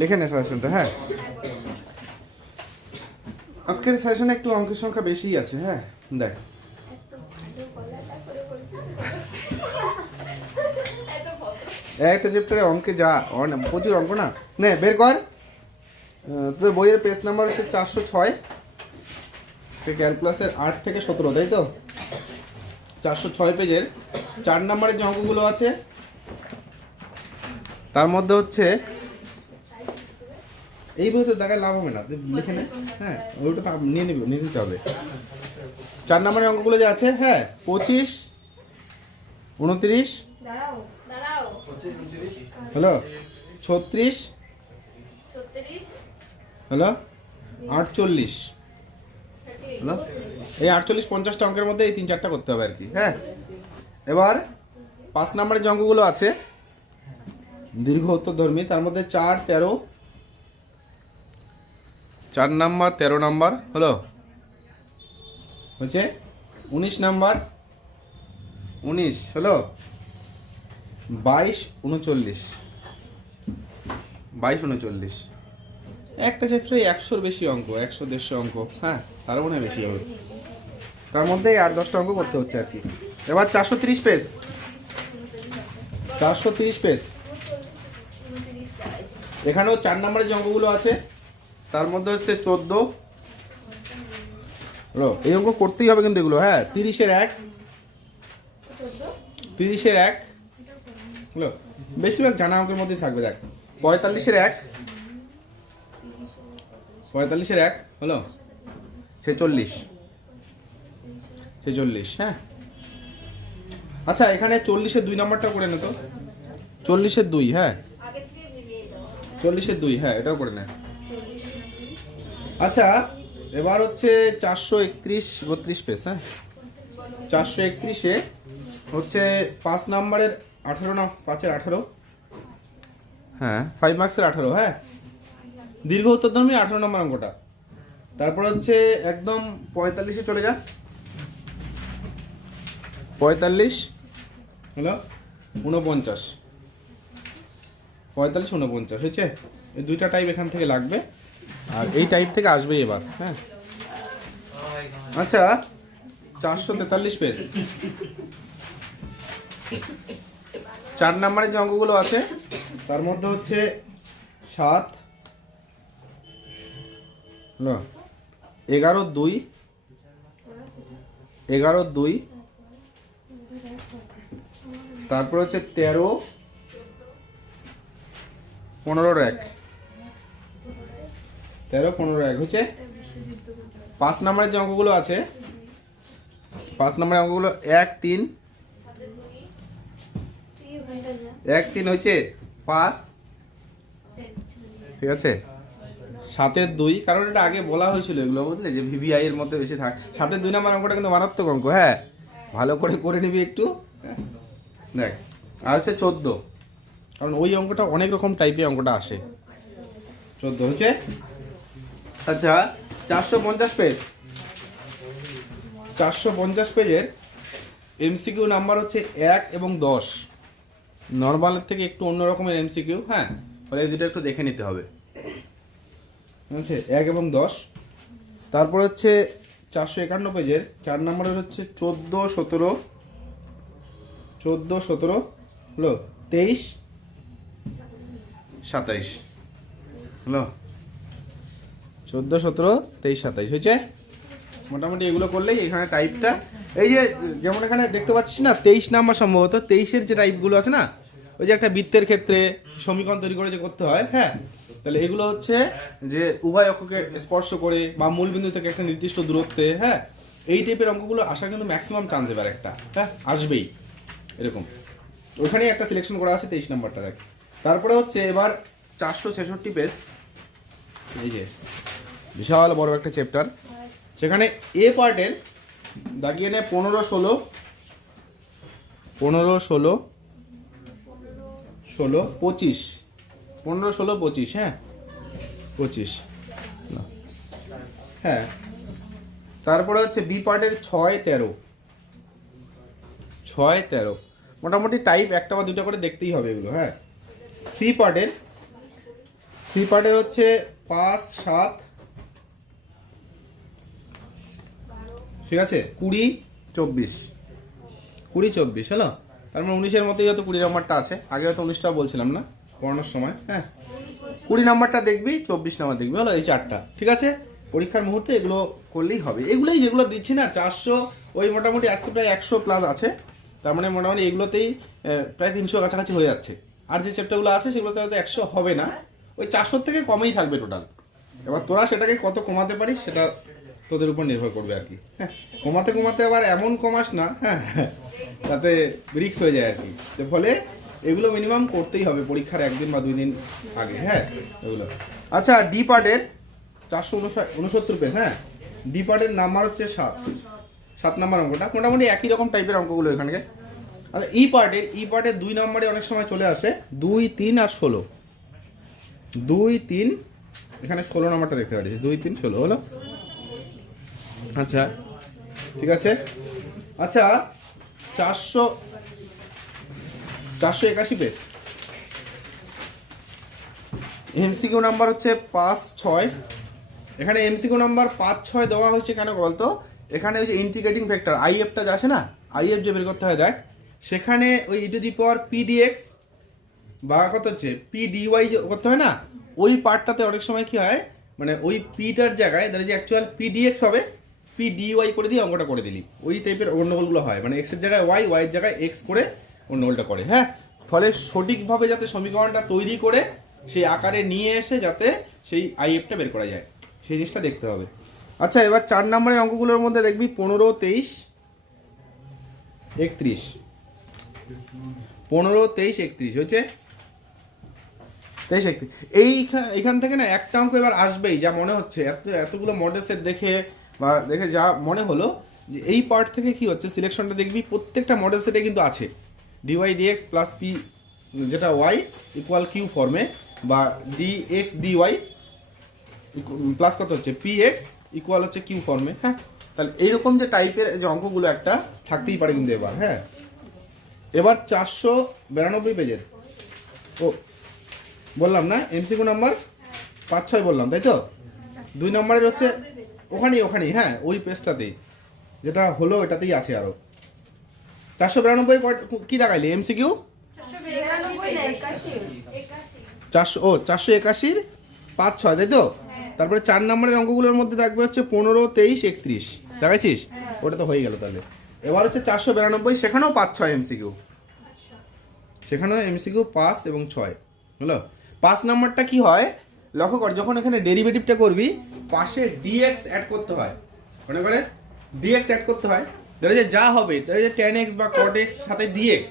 লিখে নে সাজেশনটা। হ্যাঁ, আজকের সেশনে একটু অঙ্কের সংখ্যা বেশিই আছে। হ্যাঁ দেখ, একটা চ্যাপ্টারে অঙ্কে যা প্রচুর অঙ্ক না। নে বের কর। তোর বইয়ের পেজ নাম্বার হচ্ছে 406, সে ক্যালকুলাসের 8 থেকে 17, তাই তো? 406 পেজের 4 নম্বরের যে অঙ্কগুলো আছে তার মধ্যে হচ্ছে এই বইতে দেখায় লাভ হবে না, তুই লিখে নে। হ্যাঁ, ওইটা নিয়ে নিতে হবে। 4 নম্বরের অঙ্কগুলো যে আছে, হ্যাঁ, 25, 29, হ্যালো 36, হ্যালো 48, হ্যালো এই 48 50টা অঙ্কের মধ্যে এই 3-4টা করতে হবে আর কি। হ্যাঁ, এবার 5 নম্বরের যে অঙ্কগুলো আছে দীর্ঘ উত্তরধর্মী, তার মধ্যে 4, 13, 4 নাম্বার 13 নাম্বার, হলো হচ্ছে 19 নাম্বার, 19 হলো 22, 39, 22, 39। একটা চ্যাপ্টারে 100-র বেশি অঙ্ক, 100-150 অঙ্ক। হ্যাঁ, তার মনে হয় বেশি হবে। তার মধ্যে 8-10টা অঙ্ক করতে হচ্ছে আর কি। এবার 430 পেজ, 430 পেজ, এখানেও 4 নম্বরের যে অঙ্কগুলো আছে তার মধ্যে হচ্ছে 14, এই অঙ্ক করতেই হবে কিন্তু এগুলো। হ্যাঁ, 30-এর 1, 30-এর 1, হলো বেশিরভাগ জানা অঙ্কের মধ্যেই থাকবে। দেখ 45-এর 1, 45-এর 1 হলো 46, 46। হ্যাঁ, আচ্ছা এখানে 40-এর 2 নাম্বারটা করে নে তো। 40-এর 2, হ্যাঁ 40-এর 2, হ্যাঁ এটাও করে নে। আচ্ছা এবার হচ্ছে 431, 32 পেজ। হ্যাঁ, 431-এ হচ্ছে 5 নাম্বারের 18 না, 5-এর 18, হ্যাঁ 5 মার্কসের 18। হ্যাঁ, দীর্ঘ উত্তরধর্মী 18 নম্বর অঙ্কটা। তারপর হচ্ছে একদম 45-এ চলে যা। 45 হলো 49, 45, 49 হয়েছে। এই দুইটা টাইপ এখান থেকে লাগবে আর এই টাইপ থেকে আসবে এবার। হ্যাঁ, আচ্ছা 443 পেজ, 4 নম্বরের যে অঙ্কগুলো আছে তার মধ্যে হচ্ছে 7, 11, 2, 11, 2, তারপর হচ্ছে 13, 15-এর 1, 13, 15-এর 1 হচ্ছে 5 নম্বরের যে অঙ্কগুলো আছে। 5 নম্বরের অঙ্কগুলো 1, 3, 1, 3 হচ্ছে 5, ঠিক আছে। 7-এর 2, কারণ এটা আগে বলা হয়েছিল এগুলো, বুঝলে, যে ভিভিআই এর মধ্যে বেশি থাকে। 7-এর 2 নম্বর অঙ্কটা কিন্তু মারাত্মক অঙ্ক। হ্যাঁ, ভালো করে নিবি একটু। দেখ আর হচ্ছে 14, কারণ ওই অঙ্কটা অনেক রকম টাইপের অঙ্কটা আসে। 14 হচ্ছে। আচ্ছা 450 পেজ, 450 পেজের এমসিকিউ নাম্বার হচ্ছে 1 এবং 10, নর্মালের থেকে একটু অন্য রকমের এমসিকিউ। হ্যাঁ, ফলে এই দুটো একটু দেখে নিতে হবে। আছে 1 এবং 10। তারপর হচ্ছে 451 পেজের 4 নম্বরের হচ্ছে 14, 17, 14, 17 হলো 23, 27 হলো 14, 17, 23, 27 হয়েছে। মোটামুটি এগুলো করলেই এখানে টাইপটা, এই যে যেমন এখানে দেখতে পাচ্ছিস না 23 নাম্বার, সম্ভবত 23-এর যে টাইপগুলো আছে না, ওই যে একটা বৃত্তের ক্ষেত্রে সমীকরণ তৈরি করে যে করতে হয়। হ্যাঁ, তাহলে এগুলো হচ্ছে যে উভয় অক্ষকে স্পর্শ করে বা মূলবিন্দু থেকে একটা নির্দিষ্ট দূরত্বে। হ্যাঁ, এই টাইপের অঙ্কগুলো আসার কিন্তু ম্যাক্সিমাম চান্স এবার একটা, হ্যাঁ আসবেই এরকম। ওখানেই একটা সিলেকশন করা আছে 23 নাম্বারটা। দেখ তারপরে হচ্ছে এবার 466 পেজ, এই যে বিশাল বড় একটা চ্যাপ্টার, সেখানে এ পার্টের দাগিয়ে নেয় 15, 16, 15, 16, 16, 25, 15, 16, 25, হ্যাঁ 25। হ্যাঁ, তারপরে হচ্ছে বি পার্টের 6, 13, 6, 13, মোটামুটি টাইপ একটা বা দুটো করে দেখতেই হবে এগুলো। হ্যাঁ, সি সি পার্টের হচ্ছে 5, 7, ঠিক আছে, 20, 24, 20, 24 হলো। তার মানে 19-এর মধ্যেই হয়তো 20 নাম্বারটা আছে, আগে হয়তো 19টা বলছিলাম না পড়ানোর সময়। হ্যাঁ, 20 নাম্বারটা দেখবি, 24 নাম্বার দেখবি হলো, এই চারটা। ঠিক আছে, পরীক্ষার মুহূর্তে এগুলো করলেই হবে। এগুলোই যেগুলো দিচ্ছি না 400, ওই মোটামুটি আজকে প্রায় 100 প্লাস আছে। তার মানে মোটামুটি এগুলোতেই প্রায় 300 কাছাকাছি হয়ে যাচ্ছে। আর যে চ্যাপ্টারগুলো আছে সেগুলোতে হয়তো 100 হবে না, ওই 400 থেকে কমেই থাকবে টোটাল। এবার তোরা সেটাকে কত কমাতে পারিস সেটা তোদের উপর নির্ভর করবে আর কি। হ্যাঁ, কমাতে কমাতে আবার এমন কমাস না, হ্যাঁ, তাতে রিস্ক হয়ে যায় আর কি। তো ফলে এগুলো মিনিমাম করতেই হবে পরীক্ষার 1 দিন বা 2 দিন আগে। হ্যাঁ, এগুলো। আচ্ছা, ডি পার্টের 469 পেজ। হ্যাঁ, ডি পার্টের নাম্বার হচ্ছে 7 নাম্বার অঙ্কটা মোটামুটি একই রকম টাইপের অঙ্কগুলো এখানে। আচ্ছা, ই পার্টের 2 নম্বরে অনেক সময় চলে আসে 2, 3 আর 16। 2, 3, এখানে 16 নাম্বারটা দেখতে পারিস, 2, 3, 16 হলো। আচ্ছা, ঠিক আছে। আচ্ছা, 481 পেজ, এমসিকিউ নাম্বার হচ্ছে 5, 6। এখানে এমসিকিউ নাম্বার 5, 6 দেওয়া হয়েছে কেন বলতো? এখানে ওই যে ইন্টিগ্রেটিং ফ্যাক্টর আইএফটা যে আসে না, আইএফ যে বের করতে হয় দেখ, সেখানে ওই ই টু দি পাওয়ার পিডিএক্স বা কত হচ্ছে পিডিওয়াই করতে হয় না, ওই পার্টটাতে অনেক সময় কি হয়, মানে ওই পিটার জায়গায় ধরে যে অ্যাকচুয়াল পিডিএক্স হবে, পিডিওয়াই করে দিয়ে অঙ্কটা করে দিলি, ওই টাইপের গন্ডগোলগুলো হয়। মানে এক্সের জায়গায় ওয়াই, ওয়াইয়ের জায়গায় এক্স করে গন্ডগোলটা করে। হ্যাঁ, ফলে সঠিকভাবে যাতে সমীকরণটা তৈরি করে সেই আকারে নিয়ে এসে যাতে সেই আইএফটা বের করা যায়, সেই জিনিসটা দেখতে হবে। আচ্ছা, এবার 4 নম্বরের অঙ্কগুলোর মধ্যে দেখবি 15, 23, 31, 15, 23, 31 হচ্ছে 23, 31। এইখান থেকে না একটা অঙ্ক এবার আসবেই, যা মনে হচ্ছে এতগুলো মডেল সেট দেখে বা দেখে যা মনে হলো যে এই পার্ট থেকে কি হচ্ছে, সিলেকশনটা দেখবি প্রত্যেকটা মডেল সেটে কিন্তু আছে ডিওয়াই ডিএক্স প্লাস পি, যেটা ওয়াই ইকুয়াল কিউ ফর্মে, বা ডিএক্স ডিওয়াই প্লাস কত হচ্ছে পি এক্স ইকুয়াল হচ্ছে কিউ ফর্মে। হ্যাঁ, তাহলে এইরকম যে টাইপের যে অঙ্কগুলো একটা থাকতেই পারে কিন্তু এবার। হ্যাঁ, এবার 492 পেজের, ও বললাম না এমসিকিউ নাম্বার 5, 6 বললাম, তাই তো? 2 নম্বরের হচ্ছে ওখানেই, হ্যাঁ, ওই পেজটাতেই যেটা হলো এটাতেই আছে আরো। 492 কি দেখাইলি এমসিকিউ? 481, 5, 6, তাই তো? তারপরে 4 নম্বরের অঙ্কগুলোর মধ্যে দেখবে হচ্ছে 15, 23, 31 দেখাইছিস, ওটা তো হয়ে গেল। তাহলে এবার হচ্ছে 492, সেখানেও 5, 6 এমসিকিউ, সেখানেও এমসিকিউ 5 এবং 6 হলো। 5 নম্বরটা কি হয় লক্ষ্য কর, যখন এখানে ডেরিভেটিভটা করবি পাশে ডিএক্স অ্যাড করতে হয়, মনে করে ডিএক্স অ্যাড করতে হয়, ধরে যে যা হবে ধরে যে tan x বা cot x সাথে ডিএক্স।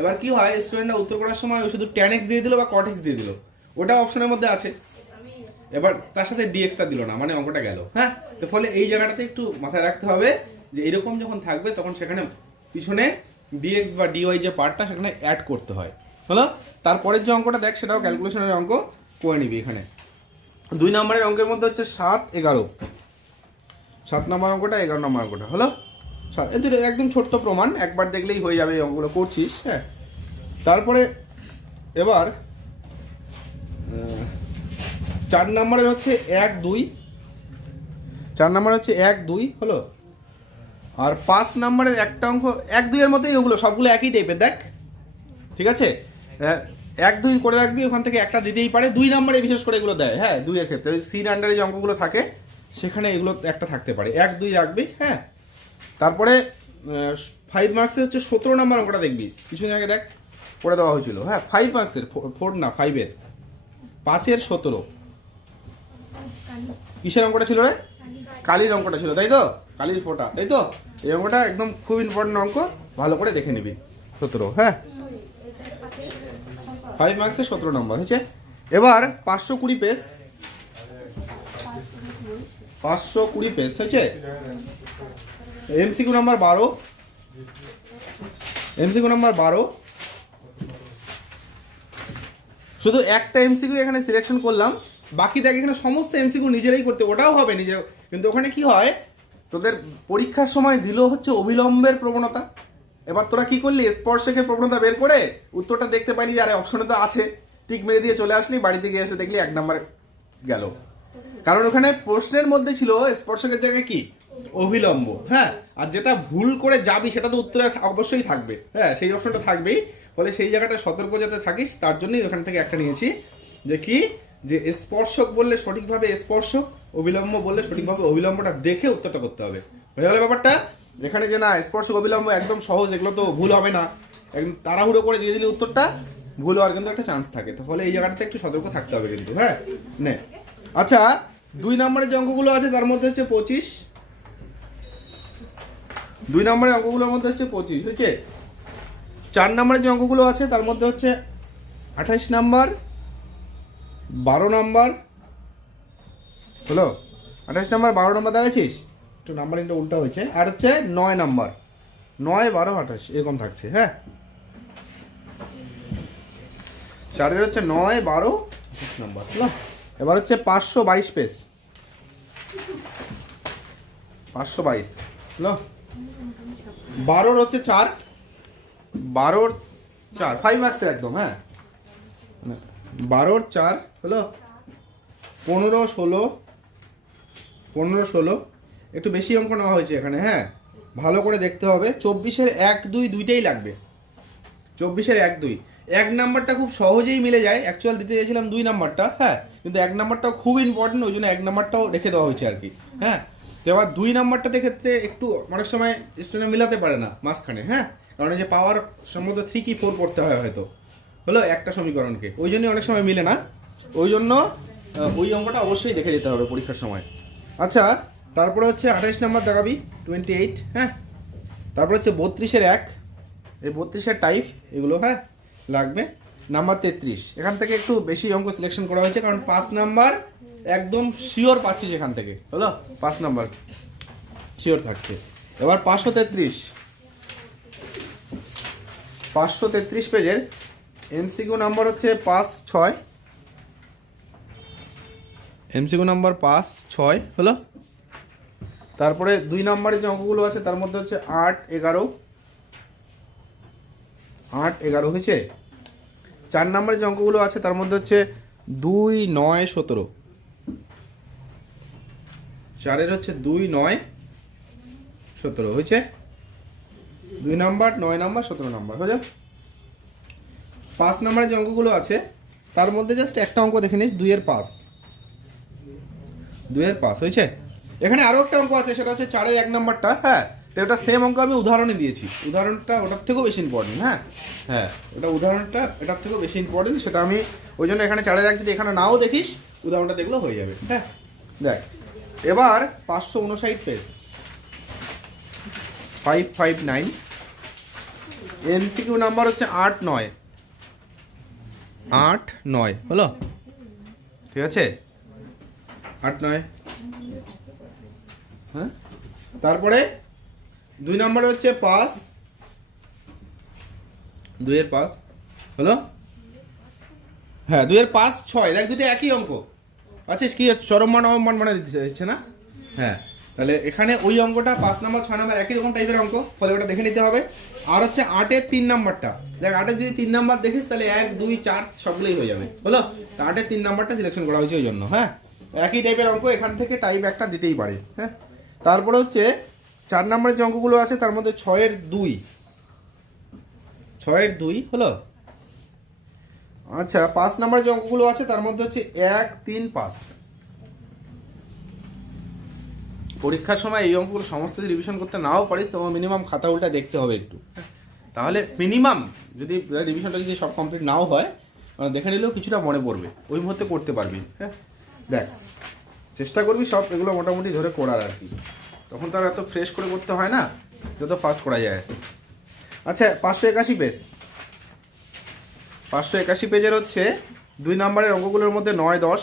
এবার কি হয়, স্টুডেন্টরা উত্তর করার সময় শুধু tan x দিয়ে দিল বা cot x দিয়ে দিল, ওটা অপশনের মধ্যে আছে, এবার তার সাথে ডিএক্সটা দিল না, মানে অঙ্কটা গেল। হ্যাঁ, তো ফলে এই জায়গাটাতে একটু মাথায় রাখতে হবে যে এরকম যখন থাকবে তখন সেখানে পিছনে ডিএক্স বা ডিওয়াই যে পার্টটা সেখানে অ্যাড করতে হয় হলো। তারপরের যে অঙ্কটা দেখ সেটাও ক্যালকুলেশনের অঙ্ক করে নিবি। এখানে 2 নম্বরের অঙ্কের মধ্যে হচ্ছে 7, 11, 7 নম্বর অঙ্কটা 11 নম্বর অঙ্কটা হলো। এদের একদম ছোট্ট প্রমাণ, একবার দেখলেই হয়ে যাবে, এই অঙ্কগুলো করছিস। হ্যাঁ, তারপরে এবার 4 নম্বরের হচ্ছে 1, 2, 4 নম্বর হচ্ছে 1, 2 হলো। আর 5 নম্বরের একটা অঙ্ক 1, 2 এর মধ্যেই, ওগুলো সবগুলো একই টাইপের দেখ, ঠিক আছে? 1, 2 করে রাখবি, ওখান থেকে একটা দিতেই পারে। 2 নম্বরে বিশেষ করে এগুলো দেয়। হ্যাঁ, 2 এর ক্ষেত্রে সির আন্ডারে যে অঙ্কগুলো থাকে সেখানে এগুলো একটা থাকতে পারে, 1, 2 রাখবি। হ্যাঁ, তারপরে 5 মার্কসের হচ্ছে 17 নম্বর অঙ্কটা দেখবি, কিছুদিন আগে দেখ করে দেওয়া হয়েছিল। হ্যাঁ, 5 মার্কসের, 4 না 5-এর, 5-এর 17 কিসের অঙ্কটা ছিল রে? কালির অঙ্কটা ছিল, তাই তো? কালির ফোঁটা, তাই তো? এই অঙ্কটা একদম খুব ইম্পর্টেন্ট অঙ্ক, ভালো করে দেখে নিবি। 17, হ্যাঁ, 5 মার্কসের 17 নম্বর হয়েছে। এবার 520 পেজ, 520 পেজ হয়েছে। এমসিকিউ নাম্বার 12, এমসিকিউ নাম্বার 12, শুধু একটা এমসিকিউ এখানে সিলেকশন করলাম, বাকি দেখ এখানে সমস্ত এমসিকিউ নিজেরাই করতে, ওটাও হবে নিজের। কিন্তু ওখানে কি হয়, তোদের পরীক্ষার সময় দিল হচ্ছে অবিলম্বের প্রবণতা। এবার তোরা কি করলি, স্পর্শকের প্রবণতা বের করে উত্তরটা দেখতে পাইনি যে আরে অপশনে তো আছে, টিক মেরে দিয়ে চলে আসলি, বাড়িতে গিয়ে এসে দেখলি 1 নাম্বার গেল। কারণ ওখানে প্রশ্নের মধ্যে ছিল স্পর্শকের জায়গায় কি, অভিলম্ব। হ্যাঁ, আর যেটা ভুল করে যাবি সেটা তো উত্তরে অবশ্যই থাকবে। হ্যাঁ, সেই অপশনটা থাকবেই। ফলে সেই জায়গাটা সতর্ক যাতে থাকিস, তার জন্যই ওখান থেকে একটা নিয়েছি, যে কি, যে স্পর্শক বললে সঠিকভাবে স্পর্শক, অবিলম্ব বললে সঠিকভাবে অবিলম্বটা দেখে উত্তরটা করতে হবে। হয়ে গেল ব্যাপারটা। এখানে যে না স্পর্শক অবিলম্ব একদম সহজ, এগুলো তো ভুল হবে না, একদম তাড়াহুড়ো করে দিয়ে দিলে উত্তরটা ভুল হওয়ার কিন্তু একটা চান্স থাকে। তো ফলে এই জায়গাটাতে একটু সতর্ক থাকতে হবে কিন্তু। হ্যাঁ, নে আচ্ছা, 2 নম্বরের যে অঙ্কগুলো আছে তার মধ্যে হচ্ছে 25। 2 নম্বরের অঙ্কগুলোর মধ্যে হচ্ছে 25 হয়েছে। 4 নম্বরের যে অঙ্কগুলো আছে তার মধ্যে হচ্ছে 28 নাম্বার, 12 নাম্বার হলো। 28 নাম্বার 12 নাম্বার দেখাচ্ছিস, একটু নাম্বারিংটা উল্টা হয়েছে। আর হচ্ছে 9 নাম্বার, 9, 12, 28 এরকম থাকছে। হ্যাঁ, 4-এর হচ্ছে 9, 12, 28 নাম্বার হলো। এবার হচ্ছে 522 পেজ, 522 হলো। 12-র হচ্ছে 4, 12-র 4 5 মার্কসের একদম। হ্যাঁ, 12-র 4 হলো। 15, 16, 15, 16 একটু বেশি অঙ্ক নেওয়া হয়েছে এখানে। হ্যাঁ, ভালো করে দেখতে হবে। 24-এর 1, 2 দুইটাই লাগবে। 24-এর 1, 2 1 নাম্বারটা খুব সহজেই মিলে যায়। অ্যাকচুয়াল দিতে চেয়েছিলাম 2 নাম্বারটা। হ্যাঁ, কিন্তু 1 নাম্বারটাও খুব ইম্পর্টেন্ট, ওই জন্য 1 নাম্বারটাও রেখে দেওয়া হয়েছে আর কি। হ্যাঁ, তো এবার 2 নাম্বারটাতে ক্ষেত্রে একটু অনেক সময় স্টুডেন্ট মিলাতে পারে না মাঝখানে। হ্যাঁ, কারণ এই যে পাওয়ার সম্ভবত 3 কি 4 পড়তে হয় হয়তো, হলো একটা সমীকরণকে, ওই জন্যই অনেক সময় মিলে না। ওই জন্য ওই অঙ্কটা অবশ্যই দেখে যেতে হবে পরীক্ষার সময়। আচ্ছা, তারপরে হচ্ছে 28 নাম্বার দেখাবি, 28। হ্যাঁ, তারপরে হচ্ছে 32-এর 1, এই 32-এর টাইপ এগুলো। হ্যাঁ, লাগবে। নাম্বার 33, এখান থেকে একটু বেশি অঙ্ক সিলেকশন করা হয়েছে, কারণ 5 নাম্বার একদম শিওর পাচ্ছিস এখান থেকে, হলো 5 নাম্বার শিওর থাকছে। এবার 533, 533 পেজের এমসিকিউ নাম্বার হচ্ছে 5, 6, এমসিকিউ নাম্বার 5, 6 হলো। তারপরে 2 নাম্বারের যে অঙ্কগুলো আছে তার মধ্যে হচ্ছে 8, 11, 8, 11 হয়েছে। 4 নাম্বারের যে অঙ্কগুলো আছে তার মধ্যে হচ্ছে 2, 9, 17, 4-এর হচ্ছে 2, 9, 17 হয়েছে। 2 নাম্বার, 9 নাম্বার, 17 নাম্বার হয়ে যাবে। 5 নাম্বারের যে অঙ্কগুলো আছে তার মধ্যে জাস্ট একটা অঙ্ক দেখে নিস, 2-এর 5, 2-এর 5 হয়েছে। এখানে আরও একটা অঙ্ক আছে, সেটা হচ্ছে 4-এর 1 নাম্বারটা। হ্যাঁ, তো ওটা সেম অঙ্ক আমি উদাহরণে দিয়েছি, উদাহরণটা ওটার থেকেও বেশি ইম্পর্টেন্ট। হ্যাঁ হ্যাঁ, ওটা উদাহরণটা এটার থেকেও বেশি ইম্পর্টেন্ট, সেটা আমি ওই জন্য এখানে 4-এর 1 যদি এখানে নাও দেখিস, উদাহরণটা দেখলেও হয়ে যাবে। হ্যাঁ, দেখ এবার 559 পেজ, 559, এমসিকিউ নাম্বার হচ্ছে 8, 9, 8, 9 হলো। ঠিক আছে, 8, 9। হ্যাঁ, তারপরে 2 নম্বরে হচ্ছে 5, 2-এর 5 হলো। হ্যাঁ, 2-এর 5, 6 দেখ, দুটো একই অঙ্ক আছে। কি চরমমান অবমান মানে দিতে চাইছে না? হ্যাঁ, তাহলে এখানে ওই অঙ্কটা 5 নম্বর 6 নম্বর একই রকম টাইপের অঙ্ক, ফলে ওটা দেখে নিতে হবে। আর হচ্ছে 8-এর 3 নাম্বারটা দেখ, 8-এর যদি 3 নাম্বার দেখিস তাহলে 1, 2, 4 সবগুলোই হয়ে যাবে, হলো। তা 8-এর 3 নাম্বারটা সিলেকশন করা হয়েছে ওই জন্য। হ্যাঁ, একই টাইপের অঙ্ক, এখান থেকে টাইপ একটা দিতেই পারে। হ্যাঁ, তারপরে হচ্ছে 4 নম্বরের যে অঙ্কগুলো আছে তার মধ্যে 6-এর 2, 6-এর 2 হলো। আচ্ছা, 5 নম্বরের যে অঙ্কগুলো আছে তার মধ্যে হচ্ছে 1, 3, 5। পরীক্ষার সময় এই অঙ্কগুলো সমস্ত যদি রিভিশন করতে নাও পারিস, তোমার মিনিমাম খাতা উল্টা দেখতে হবে একটু। তাহলে মিনিমাম যদি রিভিশনটা যদি সব কমপ্লিট নাও হয়, দেখে নিলেও কিছুটা মনে পড়বে, ওই মুহূর্তে করতে পারবি। হ্যাঁ, দেখ চেষ্টা করবি সব এগুলো মোটামুটি ধরে করার আর কি, তখন তো আর এত ফ্রেশ করে করতে হয় না, যত ফাস্ট করা যায়। আচ্ছা, 581 পেজ, 581 পেজের হচ্ছে 2 নম্বরের অঙ্কগুলোর মধ্যে 9, 10,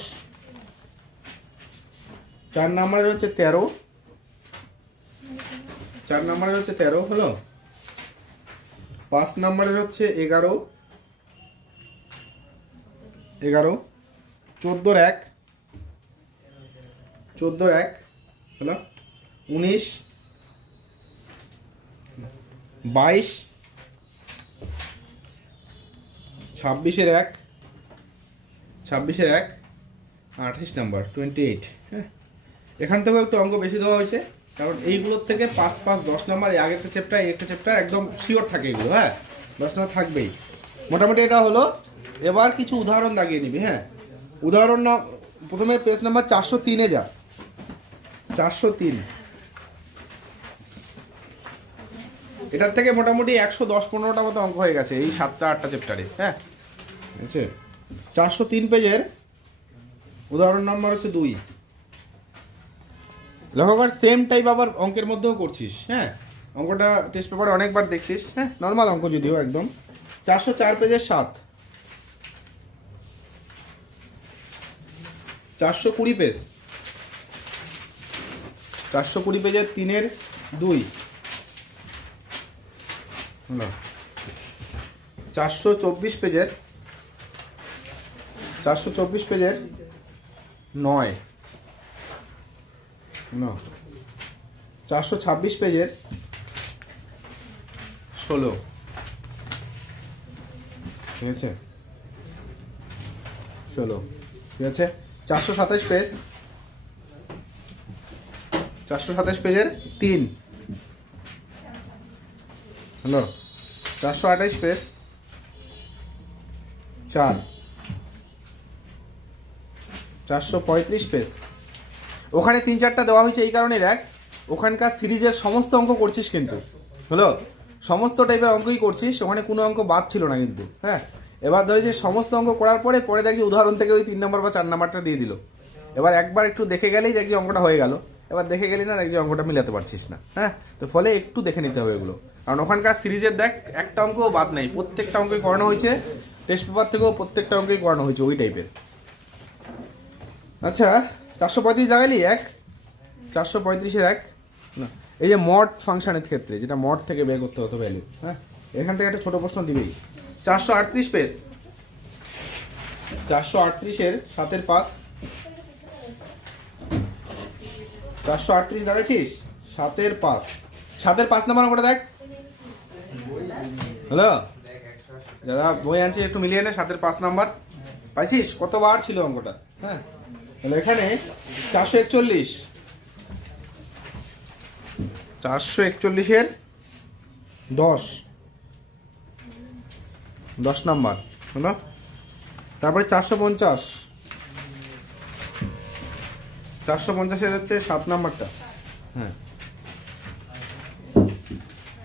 4 নম্বরের হচ্ছে 13, 4 নম্বরের হচ্ছে 13 হলো। 5 নম্বরের হচ্ছে 11, 11, 14-এর 1, 14-এর 1 হলো। 19, 22, 26-এর 1, 26-এর 1 28 নাম্বার 28। হ্যাঁ, এখান থেকেও একটু অঙ্ক বেশি দেওয়া হয়েছে, কারণ এইগুলোর থেকে 5 5 10 নাম্বার, এই আগেরটা চ্যাপ্টার একটা চ্যাপ্টার একদম শিওর থাকে এগুলো। হ্যাঁ, 10 নাম্বার থাকবেই মোটামুটি। এটা হলো, এবার কিছু উদাহরণ দাগিয়ে নিবি। হ্যাঁ, উদাহরণ না, প্রথমে পেজ নাম্বার 403-এ যা। 403, এটার থেকে মোটামুটি 110-15টা মতো অঙ্ক হয়ে গেছে এই 7টা 8টা চ্যাপ্টারে। হ্যাঁ, ঠিক আছে। 403 পেজের উদাহরণ নাম্বার হচ্ছে 2। লক্ষ্য কর, সেম টাইপ আবার অঙ্কের মধ্যেও করছিস। হ্যাঁ, অঙ্কটা টেস্ট পেপারে অনেকবার দেখছিস। হ্যাঁ, নর্মাল অঙ্ক যদিও একদম। 404 পেজের 7, 420 পেজ, 420 পেজের 3-এর 2, 424 পেজের 9, 426 পেজের 16, ঠিক আছে, 16, ঠিক আছে। 427 পেজ, 427 পেজের 3, 428 পেজ 4, 435 পেজ। ওখানে 3-4টা দেওয়া হয়েছে এই কারণে, দেখ ওখানকার সিরিজের সমস্ত অঙ্ক করছিস কিন্তু, হলো সমস্ত টাইপের অঙ্কই করছিস, ওখানে কোনো অঙ্ক বাদ ছিল না কিন্তু। হ্যাঁ, এবার ধরে যে সমস্ত অঙ্ক করার পরে দেখি উদাহরণ থেকে ওই 3 নম্বর বা 4 নাম্বারটা দিয়ে দিল। এবার একবার একটু দেখে গেলেই দেখছি অঙ্কটা হয়ে গেল, এবার দেখে গেলি না দেখছি অঙ্কটা মিলাতে পারছিস না। হ্যাঁ, তো ফলে একটু দেখে নিতে হবে এগুলো, কারণ ওখানকার সিরিজের দেখ একটা অঙ্কও বাদ নেই, প্রত্যেকটা অঙ্কই করানো হয়েছে, টেস্ট পেপার থেকেও প্রত্যেকটা অঙ্কই করানো হয়েছে ওই টাইপের। আচ্ছা, 435 জায়গালি 1, 435-এর 1, না এই যে মড ফাংশনের ক্ষেত্রে যেটা মড থেকে বের করতে হতো ভ্যালু। হ্যাঁ, এখান থেকে একটা ছোট প্রশ্ন দিবেই। 438 পেজ, 438-এর 7-এর 5, 438 দেখাচ্ছিস, 7-এর 5, 7-এর 5 নাম্বার অঙ্কটা দেখ। হ্যালো দাদা, বই আনছি একটু মিলিয়ে নে। 7-এর 5 নাম্বার পাইছিস? কতবার ছিল অঙ্কটা? হ্যাঁ, তাহলে এখানে 441, 441-এর 10, 10 নাম্বার হলো। তারপরে 450, 450-এর হচ্ছে 7 নাম্বারটা। হ্যাঁ,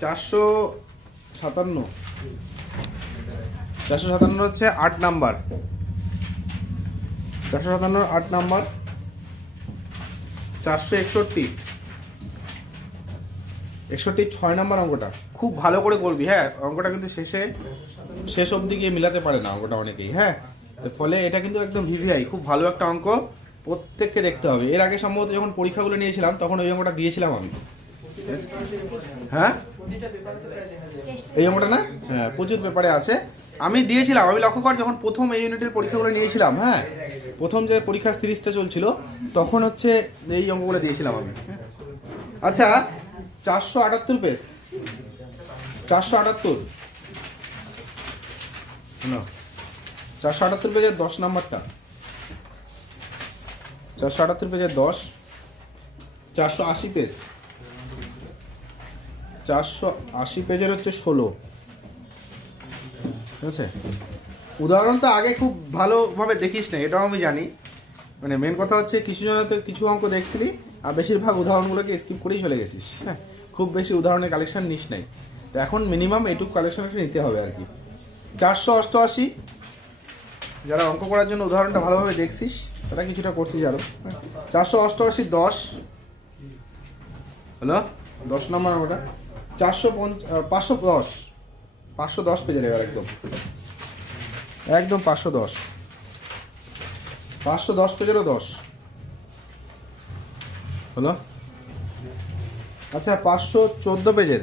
457, 457 হচ্ছে 8 নাম্বার, 457 8 নাম্বার। 461, 61 6 নাম্বার অঙ্কটা খুব ভালো করে করবি। হ্যাঁ, অঙ্কটা কিন্তু শেষ অবধি গিয়ে মিলাতে পারে না অঙ্কটা অনেকেই। হ্যাঁ, তো ফলে এটা কিন্তু একদম ভিভিআই, খুব ভালো একটা অঙ্ক, প্রত্যেককে দেখতে হবে। এর আগে সম্ভবত যখন পরীক্ষাগুলো নিয়েছিলাম তখন ওই অঙ্কটা দিয়েছিলাম আমি। হ্যাঁ, এই অঙ্কটা না, হ্যাঁ প্রচুর পেপারে আছে, আমি দিয়েছিলাম। আমি লক্ষ্য কর, যখন প্রথম এই ইউনিটের পরীক্ষাগুলো নিয়েছিলাম, হ্যাঁ প্রথম যে পরীক্ষার সিরিজটা চলছিল তখন হচ্ছে এই অঙ্কগুলো দিয়েছিলাম আমি। আচ্ছা, 478 পেজ, 478, 478 পেজের 10 নাম্বারটা, 478 পেজের 10, 480 পেজ, 480 পেজের হচ্ছে 16, ঠিক আছে। উদাহরণ তো আগে খুব ভালোভাবে দেখিস না, এটাও আমি জানি, মানে মেন কথা হচ্ছে কিছু জন তো কিছু অঙ্ক দেখছিলি আর বেশিরভাগ উদাহরণগুলোকে স্কিপ করেই চলে গেছিস। হ্যাঁ, খুব বেশি উদাহরণের কালেকশন নিস নাই, তো এখন মিনিমাম এইটুকু কালেকশনটা নিতে হবে আর কি। 488, যারা অঙ্ক করার জন্য উদাহরণটা ভালোভাবে দেখছিস তারা কিছুটা করছিস আরও। 488 10 হলো 10 নম্বর ওটা। 510 পেজের, এবার একদম 510 পেজেরও 10 হলো। আচ্ছা, 514 পেজের,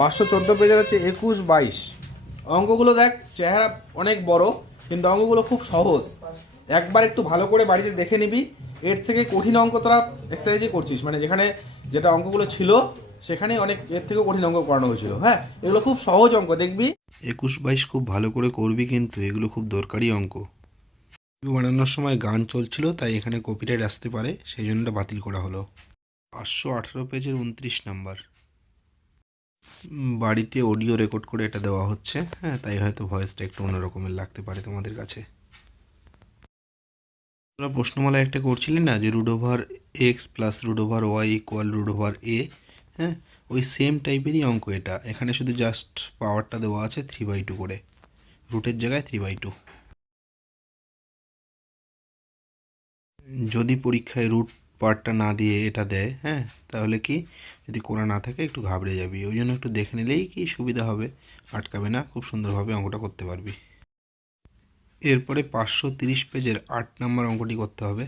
514 পেজের হচ্ছে 21 22। অঙ্কগুলো দেখ চেহারা অনেক বড়, কিন্তু অঙ্কগুলো খুব সহজ, একবার একটু ভালো করে বাড়িতে দেখে নিবি। এর থেকে কঠিন অঙ্ক তোরা এক্সারসাইজই করছিস, মানে যেখানে যেটা অঙ্কগুলো ছিল সেখানে অনেক এর থেকেও কঠিন অঙ্ক করানো হয়েছিল। হ্যাঁ, এগুলো খুব সহজ অঙ্ক, দেখবি 21-22 খুব ভালো করে করবি, কিন্তু এগুলো খুব দরকারি অঙ্ক। বানানোর সময় গান চলছিল, তাই এখানে কপিরাইট আসতে পারে, সেই জন্য এটা বাতিল করা হলো। 518 পেজের 29 নাম্বার। বাড়িতে অডিও রেকর্ড করে এটা দেওয়া হচ্ছে, হ্যাঁ, তাই হয়তো ভয়েসটা একটু অন্যরকমের লাগতে পারে তোমাদের কাছে। তোমরা প্রশ্নমালা একটা করছিলে না, যে √(x + √(y = √(a)? হ্যাঁ, ওই সেম টাইপেরই অঙ্ক এটা। এখানে শুধু জাস্ট পাওয়ারটা দেওয়া আছে 3/2 করে, রুটের জায়গায় 3/2। যদি পরীক্ষায় রুট পার্টটা না দিয়ে এটা দেয়, হ্যাঁ, তাহলে কি, যদি করা না থাকে একটু ঘাবড়ে যাবি। ওই জন্য একটু দেখে নিলেই কি সুবিধা হবে, আটকাবে না, খুব সুন্দরভাবে অঙ্কটা করতে পারবি। এরপরে 530 পেজের 8 নম্বর অঙ্কটি করতে হবে।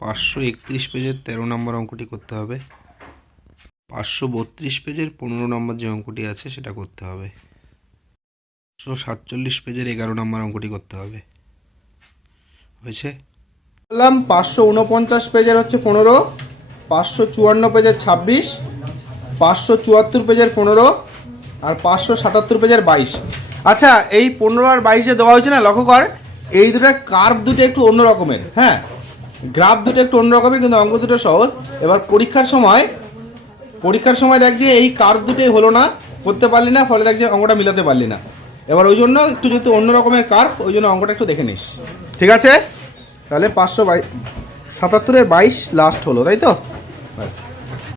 531 পেজের 13 নম্বর অঙ্কটি করতে হবে। 532 পেজের 15 নম্বর যে অঙ্কটি আছে সেটা করতে হবে। 547 পেজের 11 নম্বর অঙ্কটি করতে হবে। হয়েছে? বললাম 549 পেজের হচ্ছে 15, 554 পেজের 26, 574 পেজের 15 আর 577 পেজের 22। আচ্ছা, এই 15 আর 22 দেওয়া হয়েছে না, লক্ষ্য কর, এই দুটো কার্ভ দুটো একটু অন্য রকমের, হ্যাঁ, গ্রাফ দুটো একটু অন্য রকমের, কিন্তু অঙ্ক দুটো সহজ। এবার পরীক্ষার সময় দেখ যে এই কার্ভ দুটোই হলো না, করতে পারলি না, ফলে দেখ যে অঙ্কটা মিলাতে পারলি না। এবার ওই জন্য একটু যেহেতু অন্য রকমের কার্ভ, ওই জন্য অঙ্কটা একটু দেখে নিস, ঠিক আছে? তাহলে 577-এর 22 লাস্ট হলো, তাই তো? ব্যাস।